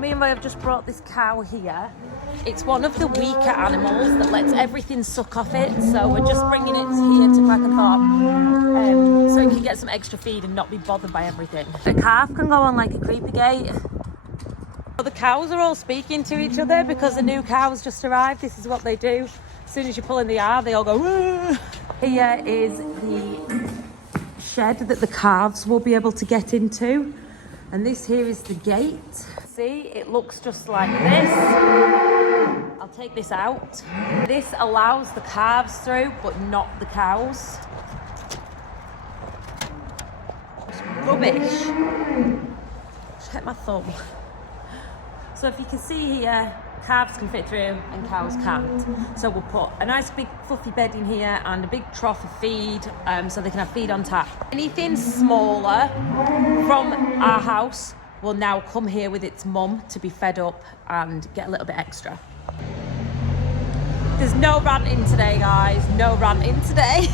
Me and Roy have just brought this cow here. It's one of the weaker animals that lets everything suck off it, so we're just bringing it here to Clackenthorpe so it can get some extra feed and not be bothered by everything. The calf can go on like a creepy gate. The cows are all speaking to each other because the new cows just arrived. This is what they do. As soon as you pull in the yard, they all go, woo! Here is the shed that the calves will be able to get into. And this here is the gate. See, it looks just like this. I'll take this out. This allows the calves through, but not the cows. It's rubbish. Just hit my thumb. So if you can see here, calves can fit through and cows can't. So we'll put a nice big fluffy bed in here and a big trough of feed so they can have feed on tap. Anything smaller from our house will now come here with its mum to be fed up and get a little bit extra. There's no ranting today, guys. No ranting today.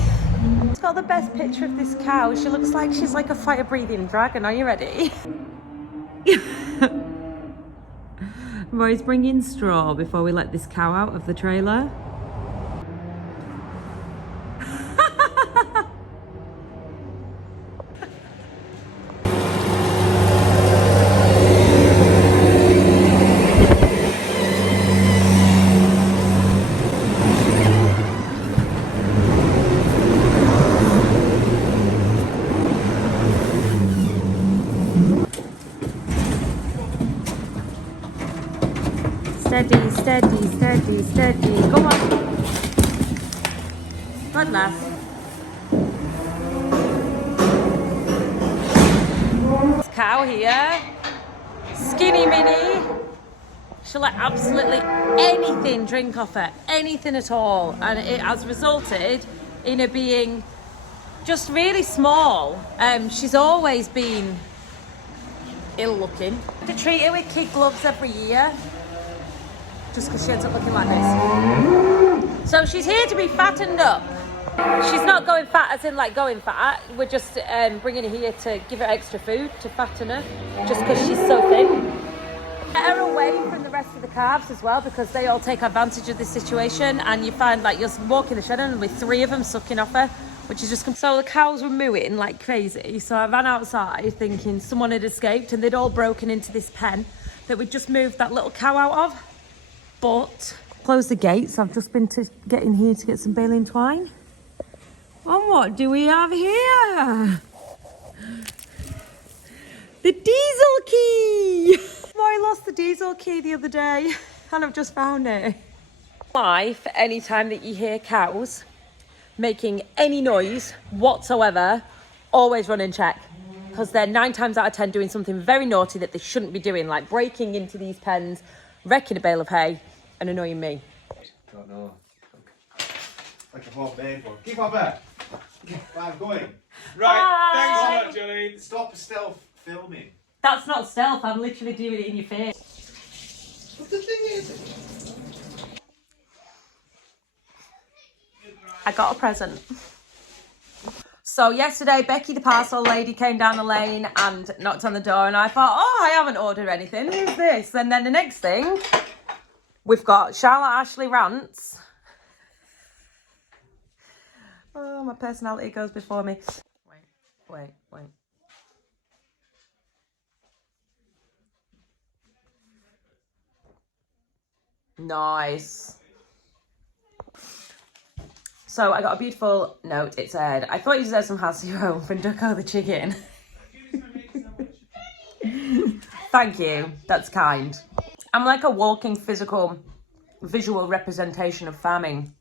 It's got the best picture of this cow. She looks like she's like a fire-breathing dragon. Are you ready? Roy's bringing straw before we let this cow out of the trailer. Steady, steady, steady, steady. Go on. Good lass. This cow here, skinny mini. She'll let absolutely anything drink off her, anything at all. And it has resulted in her being just really small. She's always been ill looking. To treat her with kid gloves every year. Just because she ends up looking like this. So she's here to be fattened up. She's not going fat as in like going fat. We're just bringing her here to give her extra food to fatten her, just because she's so thin. Get her away from the rest of the calves as well, because they all take advantage of this situation, and you find like you're walking the shed and with 3 of them sucking off her, which is just... So the cows were mooing like crazy, so I ran outside thinking someone had escaped and they'd all broken into this pen that we'd just moved that little cow out of. But close the gates. I've just been to get in here to get some baling twine. And what do we have here? The diesel key. I lost the diesel key the other day and I've just found it. Life, anytime that you hear cows making any noise whatsoever, always run and check, because they're 9 times out of 10 doing something very naughty that they shouldn't be doing, like breaking into these pens, wrecking a bale of hay and annoying me. Don't know. Like a homemade one. Keep on back. I'm going. Right, Hi. thanks so much, Johnny. Stop stealth filming. That's not stealth, I'm literally doing it in your face. But the thing is... I got a present. So yesterday, Becky the parcel lady came down the lane and knocked on the door, and I thought, oh, I haven't ordered anything. Who's this? And then the next thing, we've got Charlotte Ashley Rants. Oh, my personality goes before me. Wait. Nice. So I got a beautiful note. It said, I thought you deserved some house of your own from Ducko the chicken. Thank you. That's kind. I'm like a walking physical visual representation of farming,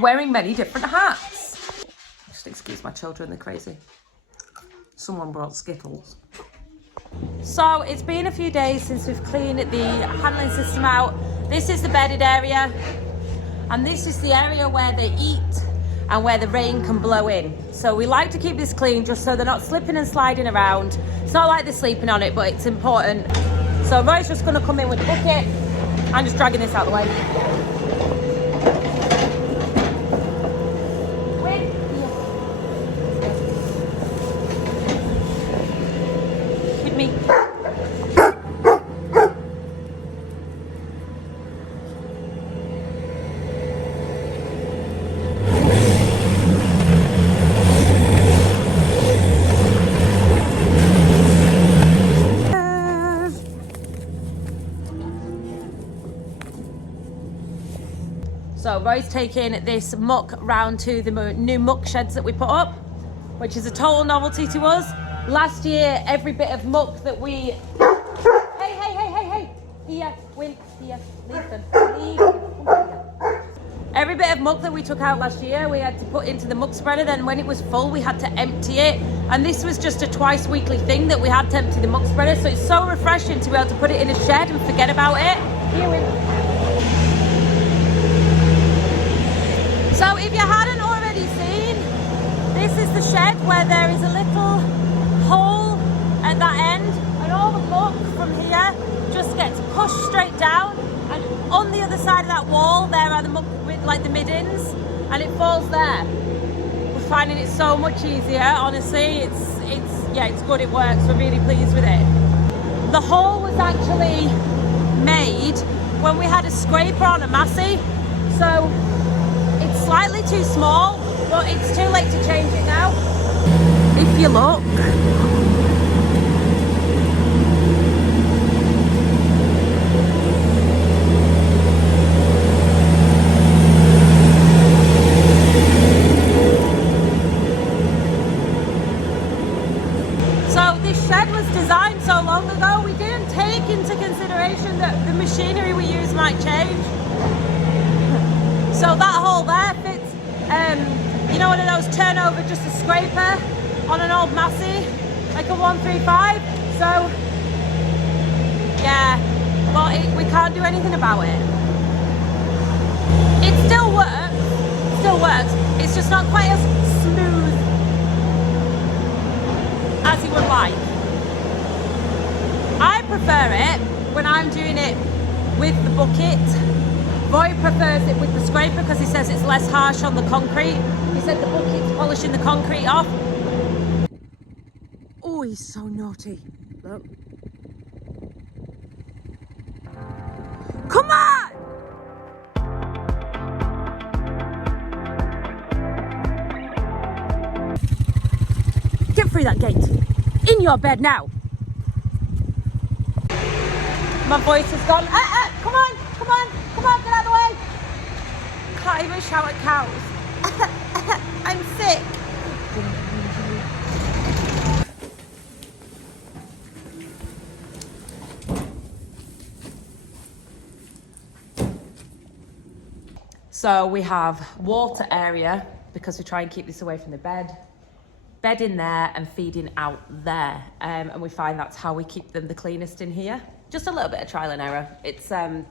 wearing many different hats. Just excuse my children, they're crazy. Someone brought Skittles. So it's been a few days since we've cleaned the handling system out. This is the bedded area, and this is the area where they eat and where the rain can blow in. So we like to keep this clean just so they're not slipping and sliding around. It's not like they're sleeping on it, but it's important. So Roy's just going to come in with the bucket. I'm just dragging this out of the way. With me. So Roy's taking this muck round to the new muck sheds that we put up, which is a total novelty to us. Last year, every bit of muck that we... Hey. Here, Win, here, leave them. Every bit of muck that we took out last year, we had to put into the muck spreader. Then when it was full, we had to empty it. And this was just a twice weekly thing that we had to empty the muck spreader. So it's so refreshing to be able to put it in a shed and forget about it. Here we... So if you hadn't already seen, this is the shed where there is a little hole at that end, and all the muck from here just gets pushed straight down, and on the other side of that wall there are the muck, like the middens, and it falls there. We're finding it so much easier, honestly. It's good, it works. We're really pleased with it. The hole was actually made when we had a scraper on a Massey, so it's slightly too small, but it's too late to change it now. If you look, so this shed was designed so long ago, we didn't take into consideration that the machinery we use might change. So that hole there fits, you know, one of those turnover, just a scraper on an old Massey, like a 135. So, yeah, but we can't do anything about it. It still works. It's just not quite as smooth as you would like. I prefer it when I'm doing it with the bucket. Roy prefers it with the scraper because he says it's less harsh on the concrete. He said the bucket's polishing the concrete off. Oh, he's so naughty. Look. Come on! Get through that gate. In your bed now. My voice has gone. Come on, get out of the way. Can't even shout at cows. I'm sick. So we have water area because we try and keep this away from the bed. Bed in there and feeding out there. And we find that's how we keep them the cleanest in here. Just a little bit of trial and error. It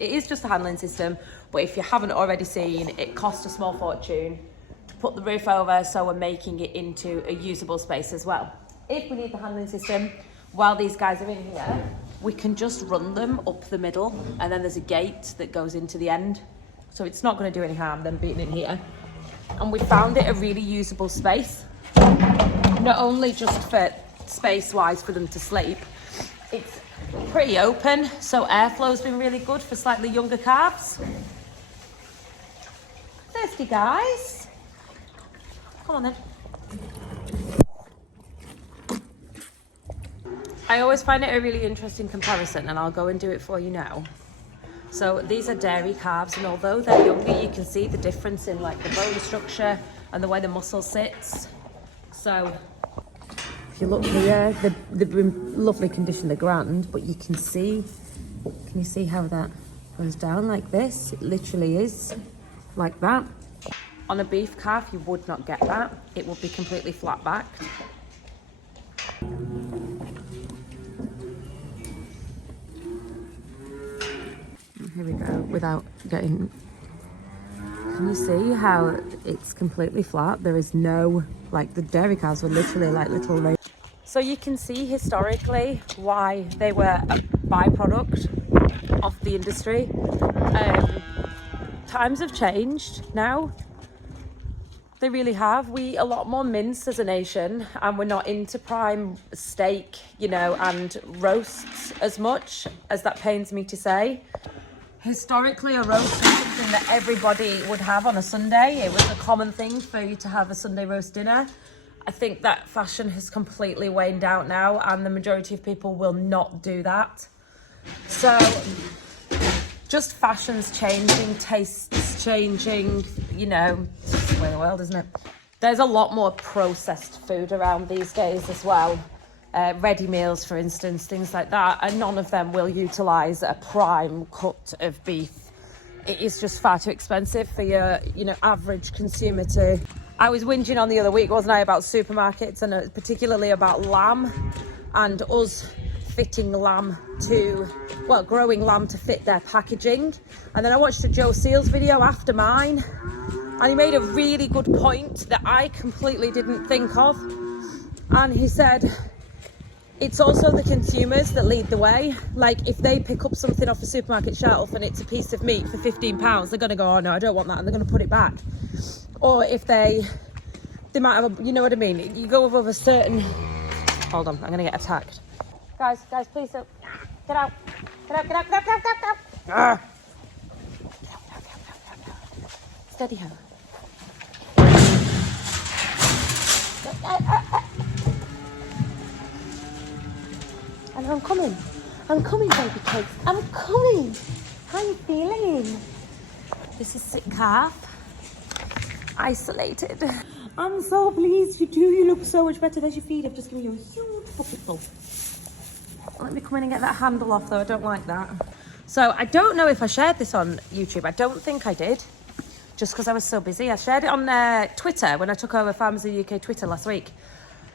is just a handling system, but if you haven't already seen, it costs a small fortune to put the roof over, so we're making it into a usable space as well. If we need the handling system, while these guys are in here, we can just run them up the middle, and then there's a gate that goes into the end. So it's not going to do any harm, them being in here. And we found it a really usable space, not only just for space-wise for them to sleep, it's pretty open, so airflow's been really good for slightly younger calves. Thirsty guys. Come on then. I always find it a really interesting comparison, and I'll go and do it for you now. So these are dairy calves, and although they're younger, you can see the difference in like the bone structure and the way the muscle sits. So if you look here, they've been lovely condition, they're grand, but you can see how that goes down like this? It literally is like that. On a beef calf, you would not get that. It would be completely flat backed. Here we go, without getting... Can you see how it's completely flat? There is no, like the dairy cows were literally like little... So you can see historically why they were a byproduct of the industry. Times have changed now. They really have. We eat a lot more mince as a nation, and we're not into prime steak, you know, and roasts as much, as that pains me to say. Historically, a roast was something that everybody would have on a Sunday. It was a common thing for you to have a Sunday roast dinner. I think that fashion has completely waned out now, and the majority of people will not do that. So just fashion's changing, tastes changing, you know, it's the way of the world, isn't it? There's a lot more processed food around these days as well. Ready meals, for instance, things like that, and none of them will utilise a prime cut of beef. It is just far too expensive for your, you know, average consumer to... I was whinging on the other week, wasn't I, about supermarkets, and particularly about lamb and us fitting lamb to, well, growing lamb to fit their packaging. And then I watched a Joe Seals video after mine, and he made a really good point that I completely didn't think of. And he said, it's also the consumers that lead the way. Like, if they pick up something off a supermarket shelf and it's a piece of meat for £15, they're going to go, oh no, I don't want that, and they're going to put it back. Or if they might have a, you know what I mean? You go above a certain... Hold on, I'm going to get attacked. Guys, please don't. Get out. Get out. Arrgh. Steady ho. And I'm coming, baby cakes. I'm coming. How are you feeling? This is sick calf. Isolated. I'm so pleased you do. You look so much better. There's your feed. I've just given you a huge bucketful. Let me come in and get that handle off though. I don't like that. So I don't know if I shared this on YouTube. I don't think I did. Just because I was so busy. I shared it on Twitter when I took over Farmers of the UK Twitter last week.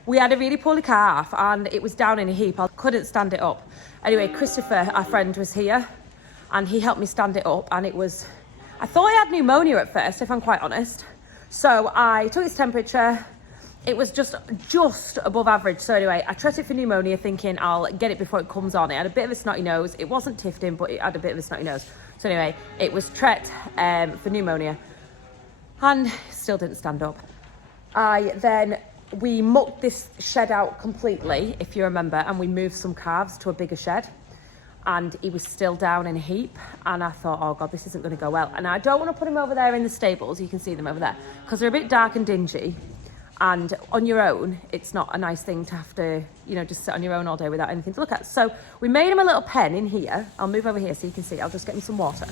We had a really poorly calf and it was down in a heap. I couldn't stand it up. Anyway, Christopher, our friend, was here and he helped me stand it up, and it was... I thought I had pneumonia at first, if I'm quite honest. So I took its temperature. It was just above average. So anyway, I treated it for pneumonia thinking I'll get it before it comes on. It had a bit of a snotty nose. It wasn't tifting, but it had a bit of a snotty nose. So anyway, it was tret for pneumonia and still didn't stand up. We mucked this shed out completely, if you remember, and we moved some calves to a bigger shed. And he was still down in a heap, and I thought, oh God, this isn't going to go well. And I don't want to put him over there in the stables, you can see them over there, because they're a bit dark and dingy, and on your own, it's not a nice thing to have to, you know, just sit on your own all day without anything to look at. So we made him a little pen in here. I'll move over here so you can see. I'll just get him some water.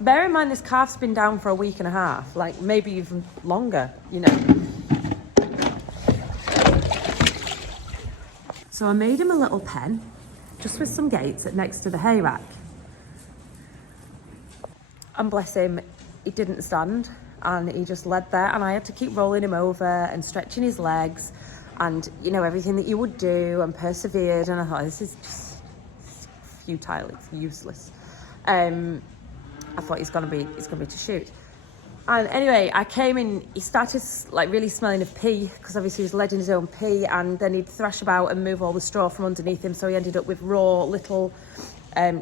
Bear in mind, this calf's been down for a week and a half, like maybe even longer, you know. So I made him a little pen, just with some gates next to the hay rack. And bless him, he didn't stand, and he just led there, and I had to keep rolling him over and stretching his legs and, you know, everything that you would do, and persevered. And I thought, this is just futile, it's useless. I thought he's gonna be to shoot. And anyway, I came in, he started like really smelling of pee, because obviously he was led in his own pee, and then he'd thrash about and move all the straw from underneath him, so he ended up with raw little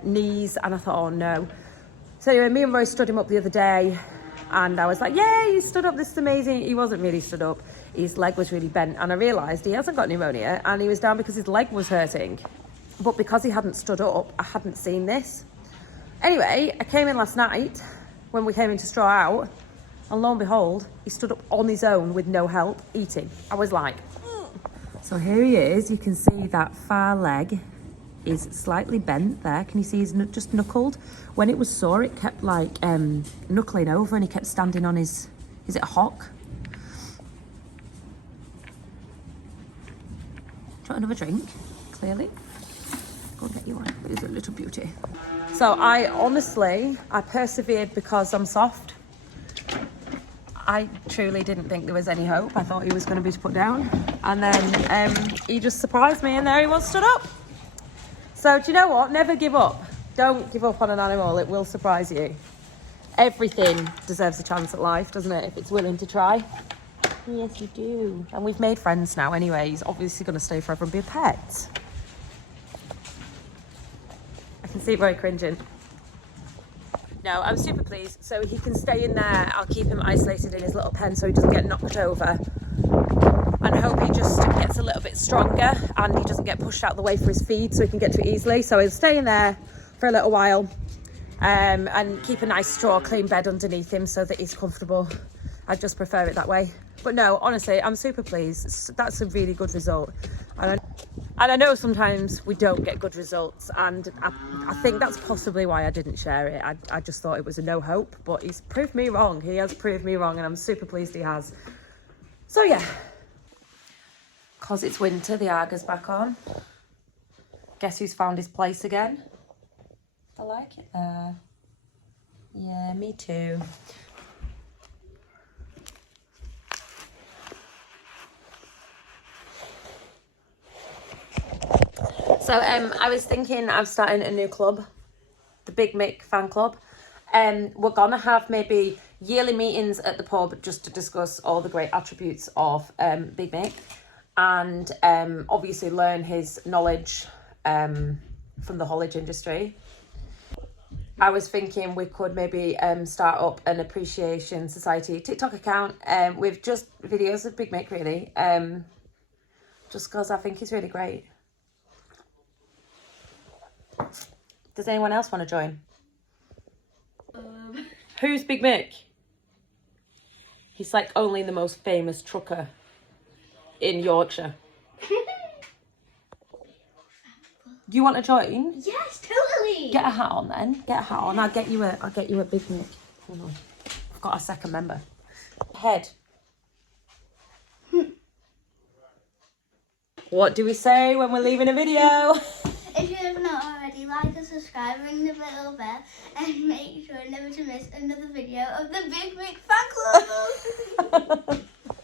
knees, and I thought, oh no. So anyway, me and Roy stood him up the other day, and I was like, yay, he stood up, this is amazing. He wasn't really stood up, his leg was really bent, and I realised he hasn't got pneumonia, and he was down because his leg was hurting. But because he hadn't stood up, I hadn't seen this. Anyway, I came in last night, when we came in to straw out, and lo and behold, he stood up on his own with no help, eating. I was like, So here he is. You can see that far leg is slightly bent there. Can you see he's just knuckled? When it was sore, it kept like knuckling over, and he kept standing on his, is it a hock? Do you want another drink? Clearly. Go and get you one. He's a little beauty. So I persevered because I'm soft. I truly didn't think there was any hope. I thought he was going to be put down. And then he just surprised me, and there he was stood up. So do you know what? Never give up. Don't give up on an animal. It will surprise you. Everything deserves a chance at life, doesn't it? If it's willing to try. Yes, you do. And we've made friends now anyway. He's obviously going to stay forever and be a pet. I can see Roy cringing. No, I'm super pleased. So he can stay in there. I'll keep him isolated in his little pen so he doesn't get knocked over. And hope he just gets a little bit stronger and he doesn't get pushed out of the way for his feed so he can get to it easily. So he'll stay in there for a little while and keep a nice straw clean bed underneath him so that he's comfortable. I just prefer it that way. But no, honestly, I'm super pleased. That's a really good result. And And I know sometimes we don't get good results, and I think that's possibly why I didn't share it. I just thought it was a no hope, but he's proved me wrong. He has proved me wrong, and I'm super pleased he has. So yeah, because it's winter, the Arga's back on. Guess who's found his place again? I like it there. Yeah, me too. So I was thinking of starting a new club, the Big Mick fan club. We're gonna have maybe yearly meetings at the pub just to discuss all the great attributes of Big Mick, and obviously learn his knowledge from the haulage industry. I was thinking we could maybe start up an appreciation society TikTok account with just videos of Big Mick, really, just because I think he's really great. Does anyone else want to join? Who's Big Mick? He's like only the most famous trucker in Yorkshire. You want to join? Yes, totally. Get a hat on then. Get a hat on. I'll get you a Big Mick. Hold on. I've got a second member. Head. What do we say when we're leaving a video? If you have not already, like and subscribe, ring the little bell, and make sure never to miss another video of the Big Mick Fan Club.